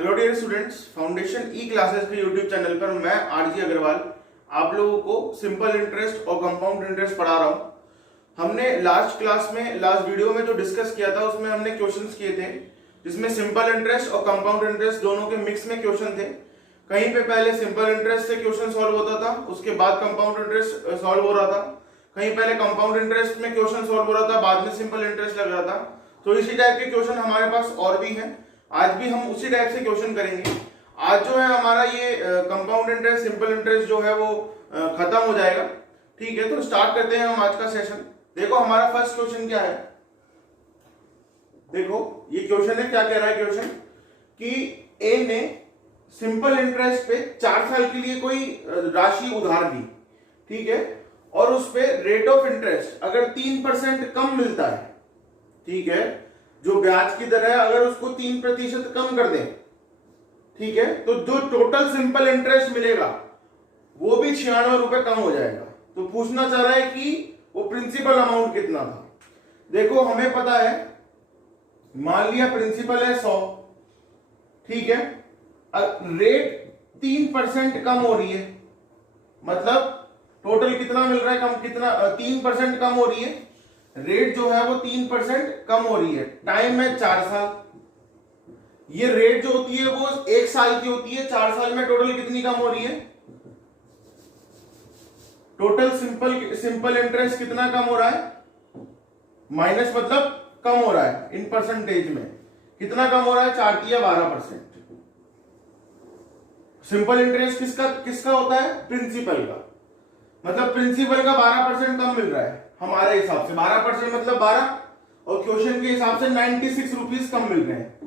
Hello dear students, foundation ई classes के YouTube channel पर मैं आरजी अग्रवाल आप लोगों को सिंपल इंटरेस्ट और कंपाउंड इंटरेस्ट पढ़ा रहा हूं। हमने लास्ट वीडियो में जो डिस्कस किया था उसमें हमने क्वेश्चंस किए थे जिसमें सिंपल इंटरेस्ट और कंपाउंड इंटरेस्ट दोनों के मिक्स में क्वेश्चन थे। कहीं पे पहले सिंपल इंटरेस्ट से क्वेश्चन सॉल्व होता था, उसके बाद कंपाउंड इंटरेस्ट सॉल्व हो रहा था। कहीं पहले कंपाउंड इंटरेस्ट में क्वेश्चन सॉल्व हो रहा था, बाद में सिंपल इंटरेस्ट लग रहा था। तो इसी टाइप के क्वेश्चन हमारे पास और भी हैं। आज भी हम उसी टाइप से क्वेश्चन करेंगे। आज जो है हमारा ये कंपाउंड इंटरेस्ट सिंपल इंटरेस्ट जो है वो खत्म हो जाएगा। ठीक है, तो स्टार्ट करते हैं हम आज का सेशन। देखो हमारा फर्स्ट क्वेश्चन क्या है। देखो ये क्वेश्चन है, क्या कह रहा है क्वेश्चन कि ए ने सिंपल इंटरेस्ट पे 4 साल के लिए कोई राशि उधार दी, ठीक है, और उस पे रेट ऑफ इंटरेस्ट अगर 3% कम मिलता है, ठीक है, जो ब्याज की दर है अगर उसको 3% कम कर दें, ठीक है, तो जो टोटल सिंपल इंटरेस्ट मिलेगा वो भी 96 रुपए कम हो जाएगा। तो पूछना चाह रहा है कि वो प्रिंसिपल अमाउंट कितना था। देखो हमें पता है, मान लिया प्रिंसिपल है 100, ठीक है, रेट 3% कम हो रही है, मतलब टोटल कितना मिल रहा है, कम कितना 3% कम हो रही है। रेट जो है वो 3% कम हो रही है। टाइम है 4 साल। ये रेट जो होती है वो 1 साल की होती है। 4 साल में टोटल कितनी कम हो रही है, टोटल सिंपल इंटरेस्ट कितना कम हो रहा है, माइनस मतलब कम हो रहा है इन परसेंटेज में। कितना कम हो रहा है, 4 की 12%। सिंपल इंटरेस्ट किसका होता है, प्रिंसिपल का, मतलब प्रिंसिपल का 12% कम मिल रहा है हमारे हिसाब से। 12% मतलब 12, और क्वेश्चन के हिसाब से 96 रुपीज कम मिल रहे हैं।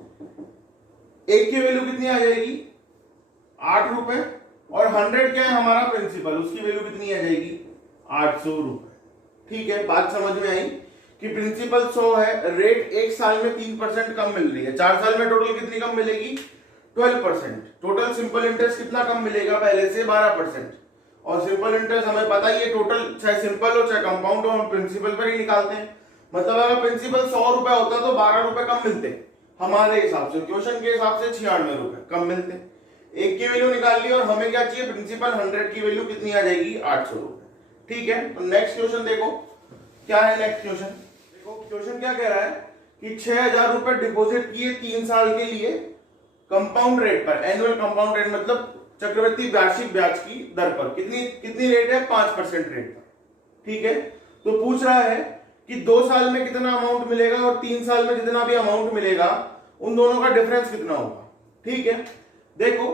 एक की वैल्यू कितनी आ जाएगी, 8 रुपए, और 100 क्या है हमारा प्रिंसिपल, उसकी वैल्यू कितनी आ जाएगी, 800 रुपए। ठीक है, बात समझ में आई कि प्रिंसिपल 100 है, रेट 1 साल में 3% कम मिल रही है। 4 साल में टोटल कितनी कम मिलेगी, 12%। टोटल सिंपल इंटरेस्ट कितना कम मिलेगा, पहले से 12%। और सिंपल इंटरेस्ट हमें पता ही है, टोटल चाहे सिंपल हो चाहे कंपाउंड हो, हम प्रिंसिपल पर ही निकालते हैं। मतलब अगर प्रिंसिपल 100 रुपए होता तो 12 रुपए कम मिलते हमारे हिसाब से। क्वेश्चन के हिसाब से 96 रुपए कम मिलते। एक की वैल्यू निकाल ली, और हमें क्या चाहिए, प्रिंसिपल 100 की वैल्यू कितनी आ जाएगी, 800 रुपए। ठीक है, तो नेक्स्ट क्वेश्चन देखो क्या है। नेक्स्ट क्वेश्चन देखो, क्वेश्चन क्या कह रहा है कि 6000 रुपए डिपोजिट किए 3 साल के लिए कंपाउंड रेट पर। एनुअल कंपाउंड रेट मतलब चक्रवृद्धि वार्षिक ब्याज की दर पर। कितनी रेट है, 5% रेट पर। ठीक है, तो पूछ रहा है कि 2 साल में कितना अमाउंट मिलेगा और 3 साल में जितना भी अमाउंट मिलेगा उन दोनों का डिफरेंस कितना होगा। ठीक है, देखो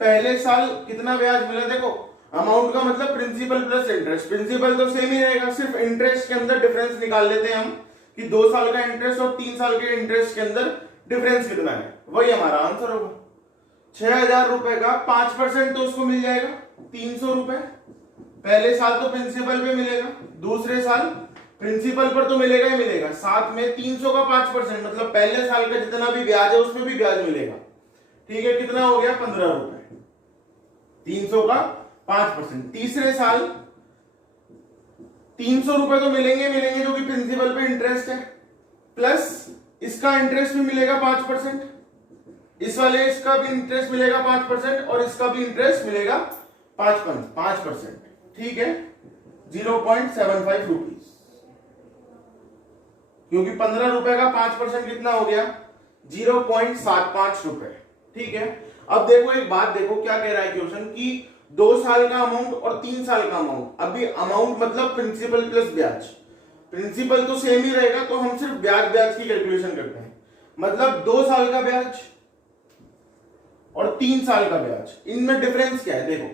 पहले साल कितना ब्याज मिला, देखो अमाउंट का मतलब प्रिंसिपल प्लस इंटरेस्ट। प्रिंसिपल तो सेम ही रहेगा, सिर्फ इंटरेस्ट के अंदर डिफरेंस निकाल लेते हैं हम कि 2 साल का इंटरेस्ट और 3 साल के इंटरेस्ट के अंदर डिफरेंस कितना है, वही हमारा आंसर होगा। 6000 रुपए का 5% तो उसको मिल जाएगा 300 रुपए। पहले साल तो प्रिंसिपल पे मिलेगा, दूसरे साल प्रिंसिपल पर तो मिलेगा ही मिलेगा, साथ में 300 का 5% मतलब पहले साल का जितना भी ब्याज है उसमें भी ब्याज मिलेगा। ठीक है, कितना हो गया, 15 रुपए। 300 का 5%। तीसरे साल 300 रुपए तो मिलेंगे जो कि प्रिंसिपल पे इंटरेस्ट है, प्लस इसका इंटरेस्ट भी मिलेगा 5%, इस वाले इसका भी इंटरेस्ट मिलेगा 5%, और इसका भी इंटरेस्ट मिलेगा 5%। ठीक है, 0.75 रुपीज, क्योंकि 15 रुपए का 5% कितना हो गया, 0.75 रुपए। ठीक है, अब देखो एक बात, देखो क्या कह रहा है क्वेश्चन कि 2 साल का अमाउंट और 3 साल का अमाउंट। अभी अमाउंट मतलब प्रिंसिपल प्लस ब्याज। प्रिंसिपल तो सेम ही रहेगा, तो हम सिर्फ ब्याज की कैलकुलेशन करते हैं। मतलब 2 साल का ब्याज और 3 साल का ब्याज, इनमें डिफरेंस क्या है। देखो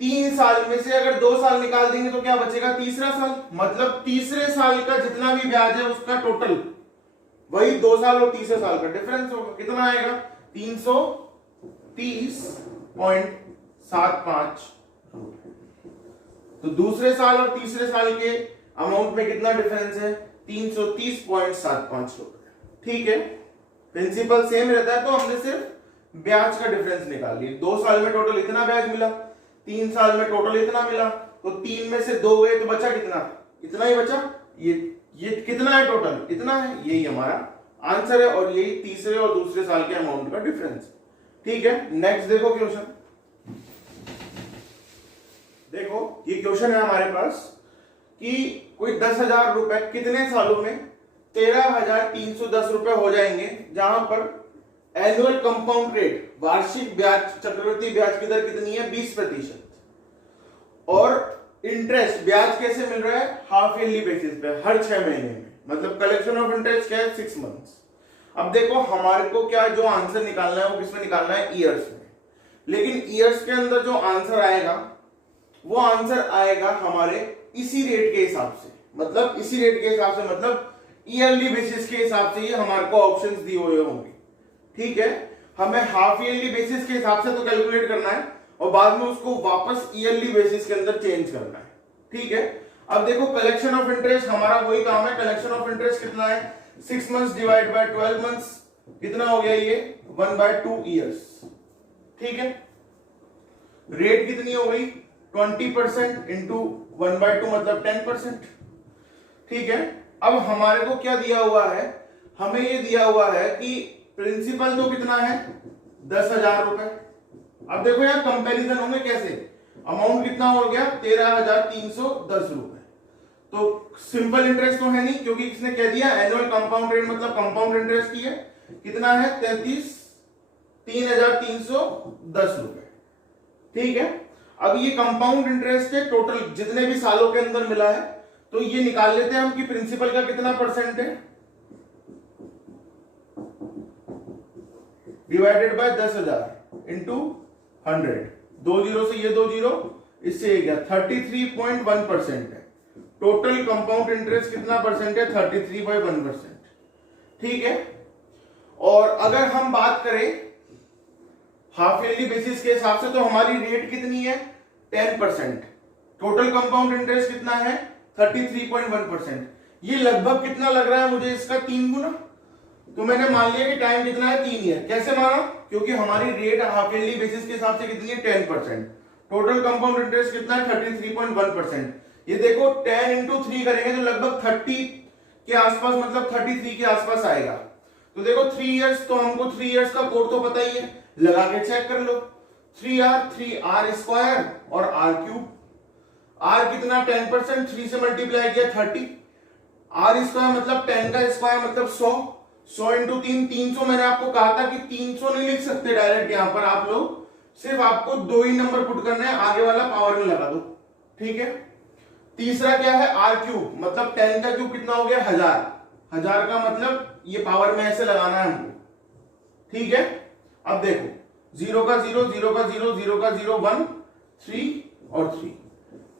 3 साल में से अगर 2 साल निकाल देंगे तो क्या बचेगा, तीसरा साल। मतलब तीसरे साल का जितना भी ब्याज है उसका टोटल वही 2 साल और तीसरे साल का डिफरेंस होगा। कितना आएगा, 330.75 रुपए। तो दूसरे साल और तीसरे साल के अमाउंट में कितना डिफरेंस है, 330.75 रुपए। ठीक है, प्रिंसिपल सेम रहता है, तो हमने सिर्फ ब्याज का डिफरेंस निकाल लिया। 2 साल में टोटल इतना ब्याज मिला, 3 साल में टोटल इतना मिला, तो 3 में से 2 गए तो बचा कितना, इतना ही बचा। ये कितना है टोटल, इतना है, यही हमारा आंसर है, और यही तीसरे और दूसरे साल के अमाउंट का डिफरेंस। ठीक है, नेक्स्ट देखो क्वेश्चन। देखो ये क्वेश्चन है हमारे पास कि कोई 10,000 रुपए कितने सालों में 13,310 रुपए हो जाएंगे, जहां पर एनुअल कंपाउंड रेट वार्षिक ब्याज चक्रवृद्धि ब्याज की दर कितनी है 20%, और इंटरेस्ट ब्याज कैसे मिल रहा है हाफ ईयरली बेसिस पे हर 6 महीने में, मतलब कलेक्शन ऑफ इंटरेस्ट क्या है 6 मंथ्स। अब देखो हमारे को क्या जो आंसर निकालना है वो किसमें निकालना है ईयर्स में, लेकिन ईयर्स के अंदर जो आंसर आएगा वो आंसर आएगा हमारे इसी रेट के हिसाब से, मतलब इसी रेट के हिसाब से, मतलब ईयरली बेसिस के हिसाब से ये हमारे को ऑप्शंस दिए हुए होंगे। ठीक है, हमें हाफ ईयरली बेसिस के हिसाब से तो कैलकुलेट करना है और बाद में उसको वापस ईयरली बेसिस के अंदर चेंज करना है। ठीक है, अब देखो कलेक्शन ऑफ इंटरेस्ट हमारा वही काम है। कलेक्शन ऑफ इंटरेस्ट कितना है 6 मंथ्स डिवाइड बाय 12 मंथ्स, कितना हो गया ये 1/2 ईयर्स। ठीक है, रेट कितनी हो गई 20% इंटू 1/2 मतलब 10%। ठीक है, अब हमारे को क्या दिया हुआ है, हमें ये दिया हुआ है कि प्रिंसिपल तो कितना है 10,000 रुपए। अब देखो यार कंपैरिजन होंगे कैसे, अमाउंट कितना हो गया 13,310 रुपए, तो सिंपल इंटरेस्ट तो है नहीं क्योंकि किसने कह दिया एनुअल कंपाउंड रेट मतलब कंपाउंड इंटरेस्ट की है, कितना है 3,310 रुपए। ठीक है, अब ये कंपाउंड इंटरेस्ट है टोटल जितने भी सालों के अंदर मिला है, तो ये निकाल लेते हैं हम कि प्रिंसिपल का कितना परसेंट है डिवाइडेड बाय 10,000 इंटू 100, 2 जीरो से ये 2 जीरो, इससे ये गया 33.1% है। टोटल कंपाउंड इंटरेस्ट कितना परसेंट है 33.1%। ठीक है, और अगर हम बात करें हाफ ईयरली बेसिस के हिसाब से तो हमारी रेट कितनी है 10%, टोटल कंपाउंड इंटरेस्ट कितना है 33.1%। ये लगभग कितना लग रहा है मुझे इसका 3 गुना, तो मैंने मान लिया कि टाइम कितना है 3 ईयर। कैसे माना, क्योंकि हमारी रेट हाफ ईयरली बेसिस के हिसाब से कितनी है 10%, टोटल कंपाउंड इंटरेस्ट कितना है 33.1%। ये देखो 10 इंटू 3 करेंगे तो लगभग 30 के आसपास मतलब 33 के आसपास आएगा। तो देखो 3 इयर्स, तो हमको 3 इयर्स का कोड तो पता ही है, लगा के चेक कर लो 3r स्क्वायर और r क्यूब। r कितना 10%, 3 से मल्टीप्लाई किया 30, r स्क्वायर मतलब 10 का स्क्वायर मतलब 100 इंटू 3 300। मैंने आपको कहा था कि 300 नहीं लिख सकते डायरेक्ट, यहां पर आप लोग सिर्फ आपको 2 ही नंबर पुट करना है, आगे वाला पावर में लगा दो। ठीक है, तीसरा क्या है r क्यूब, मतलब 10 का क्यूब कितना हो गया 1000 का मतलब ये पावर में ऐसे लगाना है हमको। ठीक है, अब देखो 0 का 0, 0 का 0, 0 का 0, 1, 3 और 3,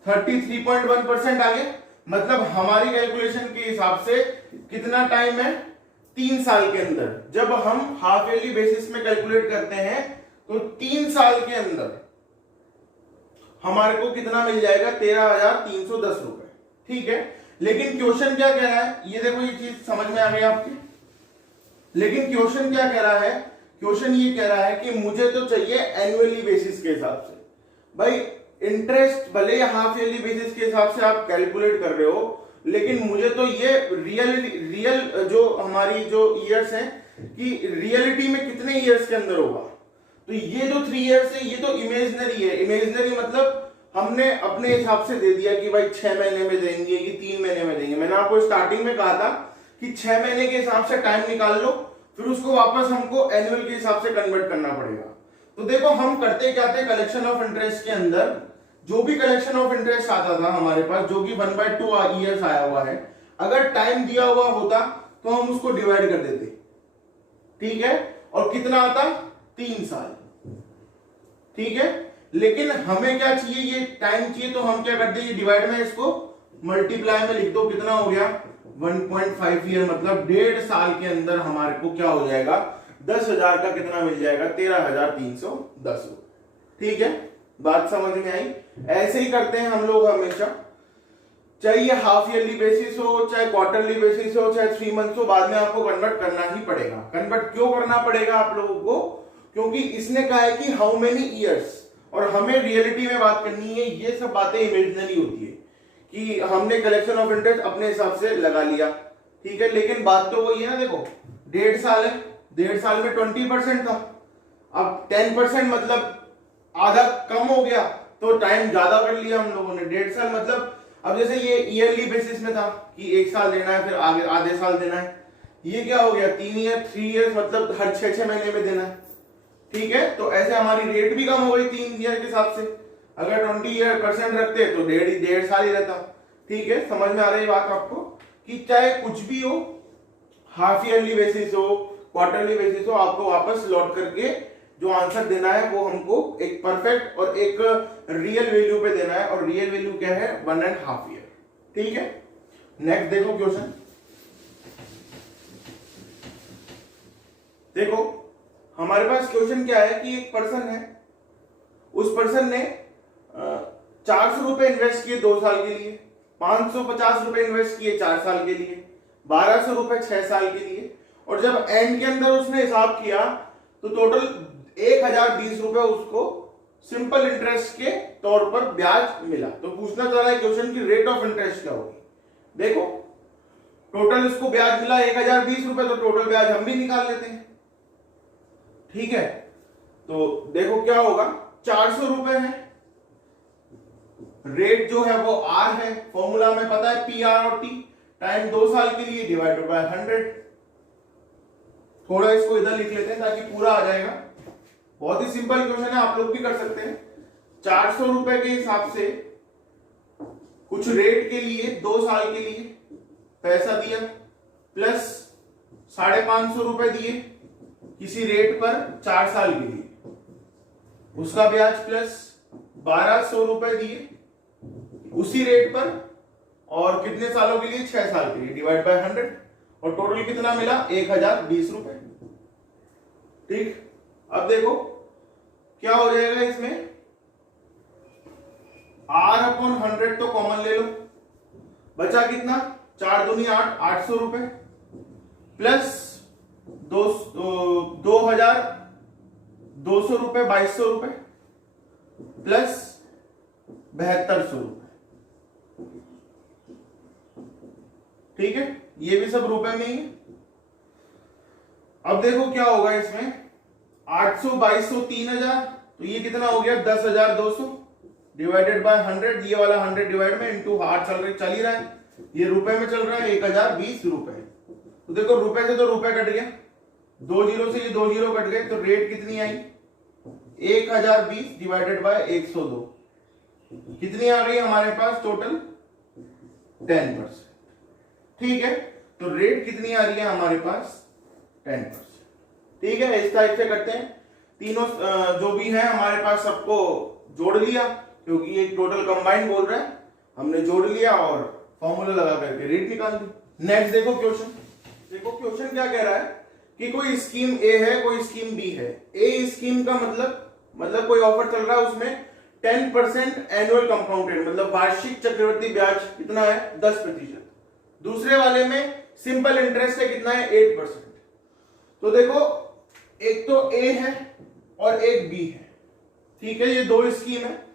33.1% आ गया। मतलब हमारी कैलकुलेशन के हिसाब से कितना टाइम है 3 साल के अंदर। जब हम हाफ ईयरली बेसिस में कैलकुलेट करते हैं तो 3 साल के अंदर हमारे को कितना मिल जाएगा 13,310 रुपए। ठीक है, लेकिन क्वेश्चन क्या कह रहा है, ये देखो ये चीज समझ में आ गई आपकी। लेकिन क्वेश्चन क्या कह रहा है, क्वेश्चन ये कह रहा है कि मुझे तो चाहिए एनुअली बेसिस के हिसाब से। भाई इंटरेस्ट भले या हाफ ईयरली बेसिस के हिसाब से आप कैलकुलेट कर रहे हो, लेकिन मुझे तो ये रियल जो हमारी जो ईयर्स हैं कि रियलिटी में कितने ईयर्स के अंदर होगा। तो ये जो 3 इयर्स है ये तो इमेजिनरी है। इमेजिनरी मतलब हमने अपने हिसाब से दे दिया कि भाई 6 महीने में देंगे कि 3 महीने में देंगे। मैंने आपको स्टार्टिंग में कहा था कि 6 महीने के हिसाब से टाइम निकाल लो, फिर उसको वापस हमको एनुअल के हिसाब से कन्वर्ट करना पड़ेगा। तो देखो हम करते क्या थे, कलेक्शन ऑफ इंटरेस्ट के अंदर जो भी कलेक्शन ऑफ इंटरेस्ट आता था हमारे पास, जो कि 1/2 ईयर्स आया हुआ है, अगर टाइम दिया हुआ होता तो हम उसको डिवाइड कर देते। ठीक है, और कितना आता 3 साल। ठीक है, लेकिन हमें क्या चाहिए, ये टाइम चाहिए, तो हम क्या करते हैं डिवाइड में इसको मल्टीप्लाई में लिख दो, कितना हो गया 1.5 ईयर, मतलब 1.5 साल के अंदर हमारे को क्या हो जाएगा 10,000 का कितना मिल जाएगा 13,310 रुपए। ठीक है, बात समझ में आई। ऐसे ही करते हैं हम लोग हमेशा, चाहे ये हाफ ईयरली बेसिस हो, चाहे क्वार्टरली बेसिस हो, चाहे 3 मंथ हो, बाद में आपको कन्वर्ट करना ही पड़ेगा। कन्वर्ट क्यों करना पड़ेगा आप लोगों को, क्योंकि इसने कहा है कि हाउ मेनी ईयर्स, और हमें रियलिटी में बात करनी है। ये सब बातें इमेजिनरी होती है कि हमने कलेक्शन ऑफ इंटरेस्ट अपने हिसाब से लगा लिया। ठीक है, लेकिन बात तो वही है ना, देखो 1.5 साल है, 1.5 साल में 20% था, अब 10% मतलब आधा कम हो गया, तो टाइम ज्यादा कर लिया हम लोगों ने, 1.5 साल। मतलब अब जैसे ये ईयरली बेसिस में था कि 1 साल देना है, फिर आगे आधे साल देना है, ये क्या हो गया 3 ईयर 3 ईयर्स, मतलब हर 6-6 महीने में देना है। ठीक है, तो ऐसे हमारी रेट भी कम हो गई 3 ईयर के हिसाब से। अगर 20% रखते तो 1.5 साल ही रहता। ठीक है, समझ में आ रही बात आपको कि चाहे कुछ भी हो, हाफ ईयरली बेसिस हो, क्वार्टरली बेसिस हो, आपको वापस लौट करके जो आंसर देना है वो हमको एक परफेक्ट और एक रियल वैल्यू पे देना है, और रियल वैल्यू क्या है 1.5 ईयर। ठीक है, नेक्स्ट देखो क्वेश्चन। देखो हमारे पास क्वेश्चन क्या है कि एक पर्सन है, उस पर्सन ने 400 रुपए इन्वेस्ट किए 2 साल के लिए, 550 रुपए इन्वेस्ट किए 4 साल के लिए, 1200 रुपए 6 साल के लिए, और जब एंड के अंदर उसने हिसाब किया तो टोटल 1020 रुपए उसको सिंपल इंटरेस्ट के तौर पर ब्याज मिला। तो पूछना चाह रहा है क्वेश्चन की रेट ऑफ इंटरेस्ट क्या होगी। देखो टोटल इसको ब्याज मिला 1020 रुपए, तो टोटल ब्याज हम भी निकाल लेते हैं। ठीक है, तो देखो क्या होगा, 400 रुपए है, रेट जो है वो आर है, फॉर्मूला में पता है पी आर और टी, टाइम 2 साल के लिए डिवाइडेड बाय 100। थोड़ा इसको इधर लिख लेते हैं ताकि पूरा आ जाएगा। बहुत ही सिंपल क्वेश्चन है, आप लोग भी कर सकते हैं। 400 रुपए के हिसाब से कुछ रेट के लिए 2 साल के लिए पैसा दिया, प्लस 550 रुपए दिए किसी रेट पर 4 साल के लिए, उसका ब्याज, प्लस 1200 रुपए दिए उसी रेट पर, और कितने सालों के लिए 6 साल के लिए, डिवाइड बाय 100, और टोटल कितना मिला 1020 रुपए। ठीक, अब देखो क्या हो जाएगा इसमें, R/100 तो कॉमन ले लो, बचा कितना 4 दूनी 8, 800 रुपए, प्लस 2200 रुपए, 2200 रुपए, प्लस 7200 रुपए। ठीक है, ये भी सब रुपए में ही है। अब देखो क्या होगा इसमें, 800, 2200, 3000, तो ये कितना हो गया 10,200 डिवाइडेड बाय 100, ये वाला 100 डिवाइड में इंटू 8 चल ही रहा है, ये रुपए में चल रहा है 1020 रुपए। तो देखो रुपए से तो रुपए कट गया, 2 जीरो से ये 2 जीरो कट गए, तो रेट कितनी आई 1020 डिवाइडेड बाय 102, कितनी आ गई हमारे पास टोटल 10%। ठीक है, तो रेट कितनी आ रही है हमारे पास 10%। ठीक है, इस टाइप से करते हैं, तीनों जो भी है हमारे पास सबको जोड़ लिया, क्योंकि ये टोटल कंबाइन बोल रहा है, हमने जोड़ लिया और फॉर्मूला लगा करके रेट निकाल दी। नेक्स्ट देखो क्वेश्चन। देखो क्वेश्चन क्या कह रहा है कि कोई स्कीम ए है, कोई स्कीम बी है। ए स्कीम का मतलब कोई ऑफर चल रहा है, उसमें 10% एनुअल कंपाउंडेड मतलब वार्षिक चक्रवृद्धि ब्याज कितना है 10%। दूसरे वाले में सिंपल इंटरेस्ट है कितना है 8%। तो देखो एक तो ए है और एक बी है। ठीक है, ये दो स्कीम है,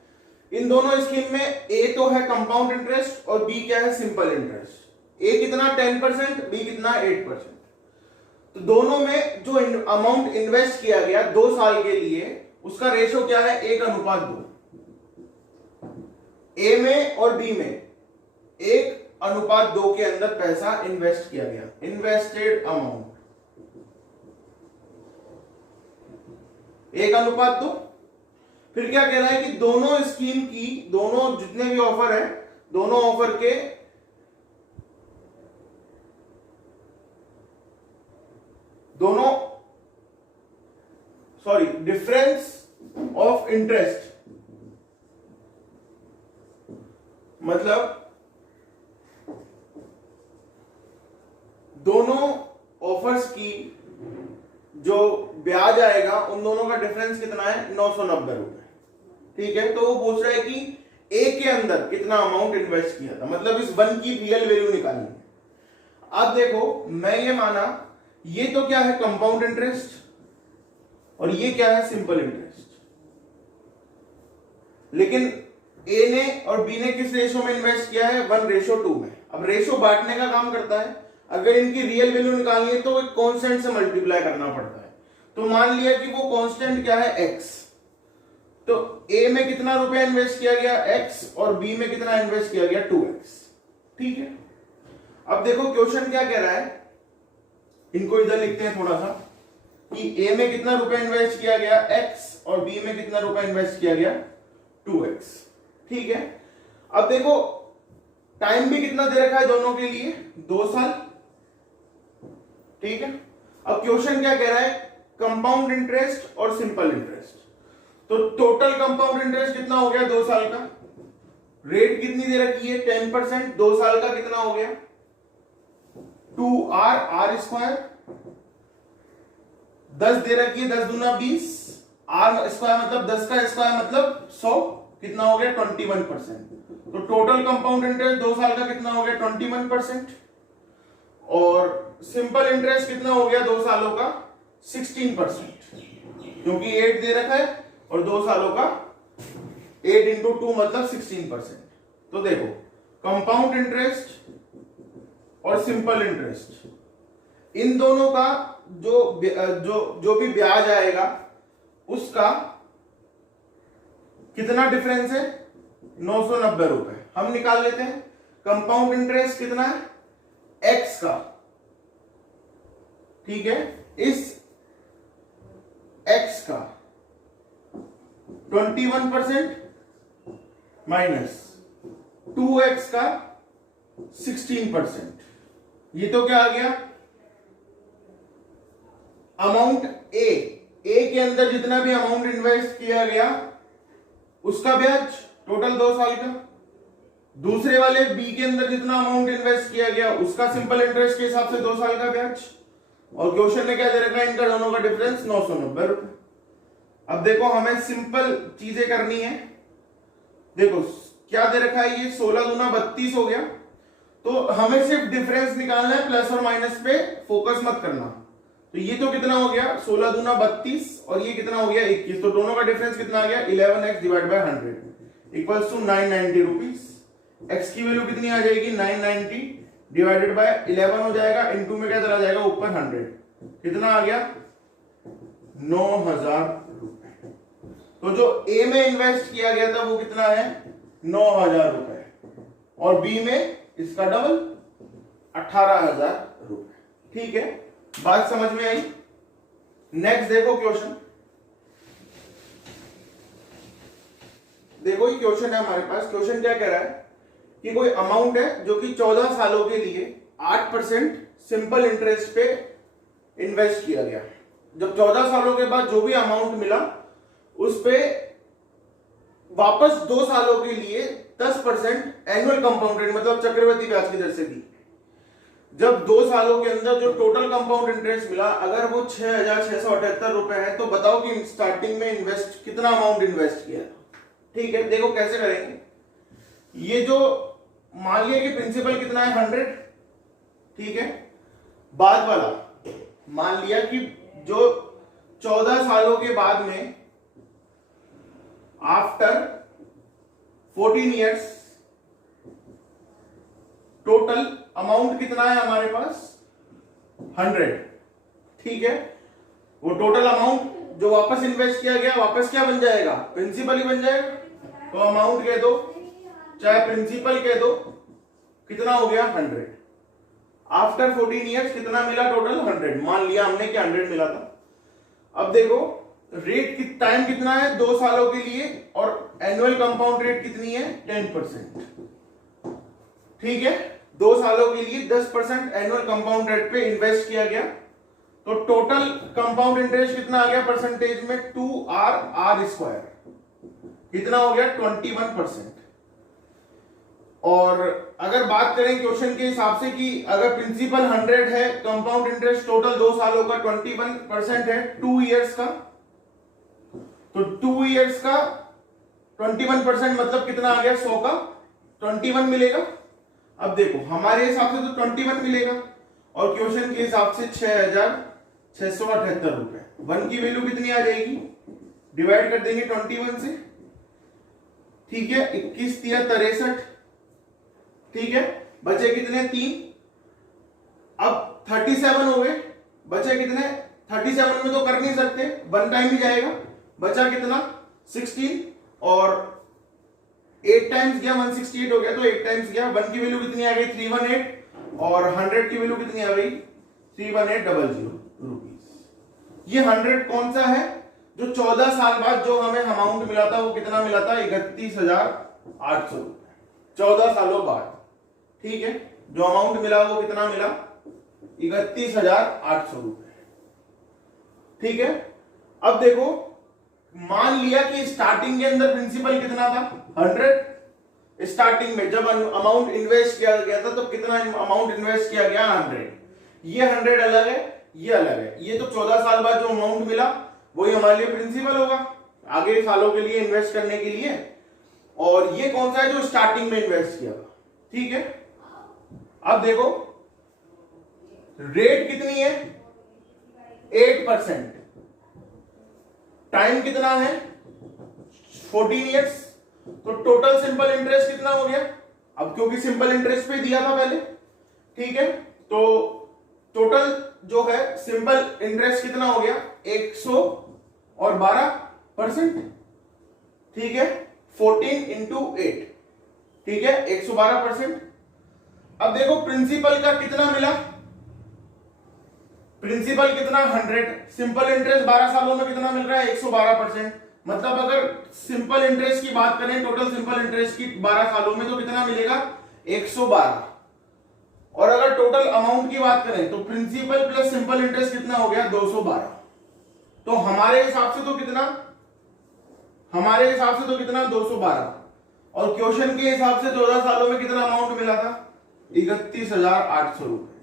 इन दोनों स्कीम में ए तो है कंपाउंड इंटरेस्ट और बी क्या है सिंपल इंटरेस्ट। ए कितना 10%, बी कितना 8%। तो दोनों में जो अमाउंट इन्वेस्ट किया गया 2 साल के लिए उसका रेशो क्या है 1:2। ए में और बी में 1:2 के अंदर पैसा इन्वेस्ट किया गया, इन्वेस्टेड अमाउंट 1:2। फिर क्या कह रहा है कि दोनों स्कीम की, दोनों जितने भी ऑफर है, दोनों ऑफर के डिफरेंस ऑफ इंटरेस्ट, मतलब दोनों ऑफर्स की जो ब्याज आएगा उन दोनों का डिफरेंस कितना है 990 रुपए। ठीक है, तो वो पूछ रहा है कि ए के अंदर कितना अमाउंट इन्वेस्ट किया था, मतलब इस 1 की रियल वैल्यू निकालनी है। अब देखो मैं ये माना, ये तो क्या है कंपाउंड इंटरेस्ट और ये क्या है सिंपल इंटरेस्ट, लेकिन ए ने और बी ने किस रेशो में इन्वेस्ट किया है 1:2 में। अब रेशो बांटने का काम करता है, अगर इनकी रियल वैल्यू निकालनी है तो एक कांस्टेंट से मल्टीप्लाई करना पड़ता है। तो मान लिया कि वो कांस्टेंट क्या है x, तो A में कितना रुपया इन्वेस्ट किया गया x और B में कितना इन्वेस्ट किया गया 2x। ठीक है, अब देखो क्वेश्चन क्या कह रहा है, इनको इधर लिखते हैं थोड़ा सा, कि A में कितना रुपया इन्वेस्ट किया गया x और B में कितना रुपया इन्वेस्ट किया गया 2x। ठीक है, अब देखो टाइम भी कितना दे रखा है दोनों के लिए, 2 साल। ठीक है, अब क्वेश्चन क्या कह रहा है, कंपाउंड इंटरेस्ट और सिंपल इंटरेस्ट। तो टोटल कंपाउंड इंटरेस्ट कितना हो गया 2 साल का, रेट कितनी दे रखी है 10%, 2 साल का कितना हो गया 2r r स्क्वायर, 10 दे रखी है, 10 दूना 20, r स्क्वायर मतलब 10 का स्क्वायर मतलब 100, कितना हो गया 21%। तो टोटल कंपाउंड इंटरेस्ट 2 साल का कितना हो गया 21%, और सिंपल इंटरेस्ट कितना हो गया 2 सालों का 16%, क्योंकि 8 दे रखा है और 2 सालों का 8 इंटू 2 मतलब 16%। तो देखो कंपाउंड इंटरेस्ट और सिंपल इंटरेस्ट, इन दोनों का जो भी ब्याज आएगा उसका कितना डिफरेंस है 990 रुपए। हम निकाल लेते हैं, कंपाउंड इंटरेस्ट कितना है x का, ठीक है, इस x का 21% माइनस 2x का 16%, ये तो क्या आ गया अमाउंट ए के अंदर जितना भी अमाउंट इन्वेस्ट किया गया उसका ब्याज टोटल 2 साल का, दूसरे वाले बी के अंदर जितना अमाउंट इन्वेस्ट किया गया उसका सिंपल इंटरेस्ट के हिसाब से 2 साल का ब्याज, और क्वेश्चन ने क्या दे रखा है इनका दोनों का डिफरेंस 990 रुपए। अब देखो हमें सिंपल चीजें करनी है, देखो क्या दे रखा है, ये 16 दूना 32 हो गया, तो हमें सिर्फ डिफरेंस निकालना है, प्लस और माइनस पे फोकस मत करना। तो ये तो कितना हो गया 16 दूना 32 और ये कितना हो गया 21, तो दोनों का डिफरेंस कितना आ गया 11x divide by 100 equals to 990 rupees. x की वैल्यू कितनी आ जाएगी 990 डिवाइडेड बाय 11 हो जाएगा, इनटू में क्या चला जाएगा ऊपर 100, कितना आ गया 9000 रुपए। तो जो A में इन्वेस्ट किया गया था वो कितना है 9000 रुपए, और B में इसका डबल 18000 रुपए। ठीक है, बात समझ में आई। नेक्स्ट देखो क्वेश्चन, देखो ये क्वेश्चन है हमारे पास। क्वेश्चन क्या कह रहा है कि कोई अमाउंट है जो कि 14 सालों के लिए 8% सिंपल इंटरेस्ट पे इन्वेस्ट किया गया। जब 14 सालों के बाद जो भी अमाउंट मिला उस पे वापस 2 सालों के लिए 10% एनुअल कंपाउंड रेट मतलब चक्रवृद्धि ब्याज की दर से दी। जब 2 सालों के अंदर जो टोटल कंपाउंड इंटरेस्ट मिला अगर वो 6678 रुपए है, तो बताओ कि स्टार्टिंग में इन्वेस्ट कितना अमाउंट इन्वेस्ट किया। ठीक है, देखो कैसे करेंगे। ये जो मान लिया कि प्रिंसिपल कितना है 100, ठीक है, बाद वाला मान लिया कि जो 14 सालों के बाद में आफ्टर 14 इयर्स टोटल अमाउंट कितना है हमारे पास 100। ठीक है, वो टोटल अमाउंट जो वापस इन्वेस्ट किया गया वापस क्या बन जाएगा प्रिंसिपल ही बन जाएगा। तो अमाउंट कह दो चाहे प्रिंसिपल कह दो, कितना हो गया 100। आफ्टर 14 इयर्स कितना मिला टोटल 100, मान लिया हमने कि 100 मिला था। अब देखो रेट की टाइम कितना है 2 सालों के लिए, और एनुअल कंपाउंड रेट कितनी है 10%। ठीक है, 2 सालों के लिए 10% एनुअल कंपाउंड रेट पे इन्वेस्ट किया गया, तो टोटल कंपाउंड इंटरेस्ट कितना आ गया परसेंटेज में 2r r स्क्वायर, कितना हो गया 21%। और अगर बात करें क्वेश्चन के हिसाब से कि अगर प्रिंसिपल 100 है, कंपाउंड इंटरेस्ट टोटल 2 सालों का 21% है 2 इयर्स का, तो 2 इयर्स का 21% मतलब कितना आ गया 100 का 21 मिलेगा। अब देखो हमारे हिसाब से तो 21 मिलेगा और क्वेश्चन के हिसाब से 6678 रुपए। 1 की वैल्यू कितनी आ जाएगी, डिवाइड कर देंगे 21 से। ठीक है, 21 तिया 63, ठीक है, बचे कितने 3, अब 37 हो गए, बचे कितने 37 में तो कर नहीं सकते, वन टाइम ही जाएगा, बचा कितना 16 और 8 टाइम्स गया 168 हो गया, तो 8 टाइम्स गया, 1 की वैल्यू कितनी आ गई 318 और 100 की वैल्यू कितनी आ गई 31800 रुपीस। ये 100 कौन सा है, जो 14 साल बाद जो हमें अमाउंट मिला था वो कितना मिला था 31,800 रुपए 14 सालों बाद। ठीक है, जो अमाउंट मिला वो कितना मिला 31,800 रुपए। ठीक है, अब देखो मान लिया कि स्टार्टिंग के अंदर प्रिंसिपल कितना था 100, स्टार्टिंग में जब अमाउंट इन्वेस्ट किया गया था तो कितना अमाउंट इन्वेस्ट किया गया 100, ये 100 अलग है, ये अलग है, ये तो 14 साल बाद जो अमाउंट मिला वही हमारे लिए प्रिंसिपल होगा आगे सालों के लिए इन्वेस्ट करने के लिए, और ये कौन सा है जो स्टार्टिंग में इन्वेस्ट किया था। ठीक है, अब देखो रेट कितनी है 8%, टाइम कितना है 14 इयर्स, तो टोटल सिंपल इंटरेस्ट कितना हो गया, अब क्योंकि सिंपल इंटरेस्ट पे दिया था पहले। ठीक है, तो टोटल जो है सिंपल इंटरेस्ट कितना हो गया 112%। ठीक है, 14 इंटू 8, ठीक है 112%। अब देखो प्रिंसिपल का कितना मिला, प्रिंसिपल कितना 100, सिंपल इंटरेस्ट 12 सालों में कितना मिल रहा है 112%, मतलब अगर सिंपल इंटरेस्ट की बात करें टोटल सिंपल इंटरेस्ट की 12 सालों में तो कितना मिलेगा 112, और अगर टोटल अमाउंट की बात करें तो प्रिंसिपल प्लस सिंपल इंटरेस्ट कितना हो गया 212। तो हमारे हिसाब से तो कितना 212, और क्वेश्चन के हिसाब से 14 सालों में कितना अमाउंट मिला था 31,800 रुपए।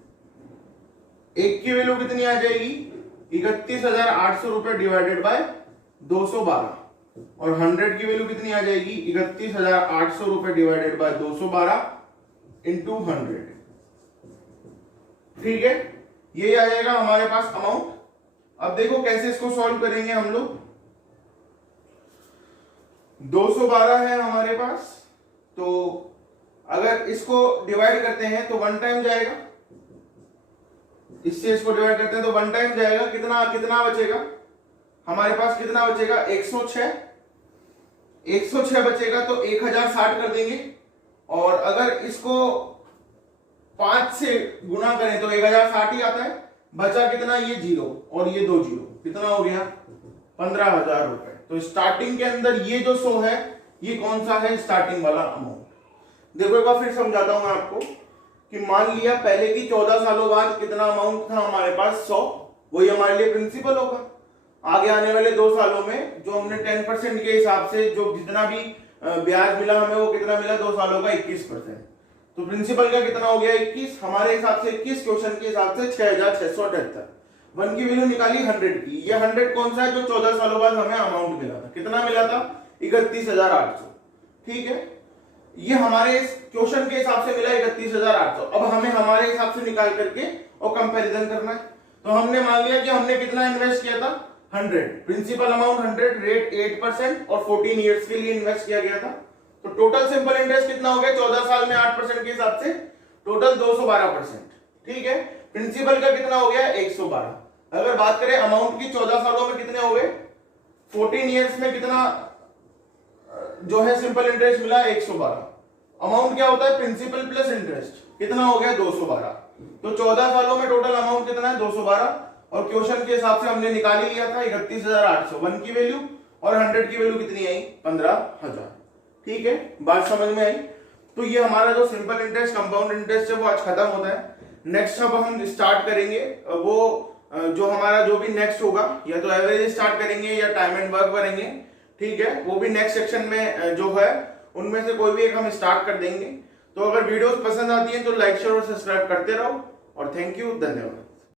एक की वैल्यू कितनी आ जाएगी 31,800 रुपए डिवाइडेड बाय 212, और 100 की वैल्यू कितनी आ जाएगी 31,800 रुपए डिवाइडेड बाय 212 इंटू 100। ठीक है, ये आ जाएगा हमारे पास अमाउंट। अब देखो कैसे इसको सॉल्व करेंगे हम लोग, 212 है हमारे पास, तो अगर इसको डिवाइड करते हैं तो वन टाइम जाएगा, इससे इसको डिवाइड करते हैं तो वन टाइम जाएगा, कितना कितना बचेगा हमारे पास, कितना बचेगा 106 बचेगा, तो 1060 कर देंगे, और अगर इसको 5 से गुना करें तो 1060 ही आता है, बचा कितना ये 0 और ये 2 0, कितना हो गया 15,000 रुपए। तो स्टार्टिंग के अंदर ये जो 100 है ये कौन सा है स्टार्टिंग वाला अमाउंट। देखो एक बार फिर समझाता हूं मैं आपको कि मान लिया पहले की 14 सालों बाद कितना अमाउंट था हमारे पास 100, वही हमारे लिए प्रिंसिपल होगा। आगे आने वाले 2 सालों में जो हमने 10% के हिसाब से जो जितना भी ब्याज मिला हमें वो कितना मिला 2 सालों का 21%, तो प्रिंसिपल का कितना हो गया 21, हमारे हिसाब से 21, क्वेश्चन के हिसाब से 6,678। वन की वैल्यू निकाली 100 की, ये 100 कौन सा है जो 14 सालों बाद हमें अमाउंट मिला था, कितना मिला था 31,800। ठीक है, ये हमारे क्वेश्चन के हिसाब से मिला 31,800। अब हमें हमारे हिसाब से निकाल करके और कंपैरिजन करना है। तो हमने मान लिया कि हमने कितना इन्वेस्ट किया था 100, प्रिंसिपल अमाउंट 100, रेट 8% और 14 इयर्स के लिए इन्वेस्ट किया गया था। तो टोटल सिंपल इंटरेस्ट कितना हो गया 14 साल में 8% के हिसाब से टोटल 212%। ठीक है, प्रिंसिपल का कितना हो गया 112। अगर बात करें अमाउंट की 14 सालों में कितने हो गए, 14 इयर्स में कितना जो है सिंपल इंटरेस्ट मिला 112। अमाउंट क्या होता है प्रिंसिपल प्लस इंटरेस्ट, कितना हो गया 212। तो 14 सालों में टोटल अमाउंट कितना है 212, और क्वेश्चन के हिसाब से हमने निकाल ही लिया था 31,800 वन की वैल्यू, और 100 की वैल्यू कितनी आई 15,000। ठीक है, बात समझ में आई। तो ये हमारा जो सिंपल इंटरेस्ट कंपाउंड इंटरेस्ट है वो आज खत्म होता है। नेक्स्ट अब हम स्टार्ट करेंगे वो जो हमारा जो भी नेक्स्ट होगा, या तो एवरेज स्टार्ट करेंगे या टाइम एंड वर्क करेंगे। ठीक है, वो भी नेक्स्ट सेक्शन में जो है उनमें से कोई भी एक हम स्टार्ट कर देंगे। तो अगर वीडियोस पसंद आती है तो लाइक शेयर और सब्सक्राइब करते रहो, और थैंक यू, धन्यवाद।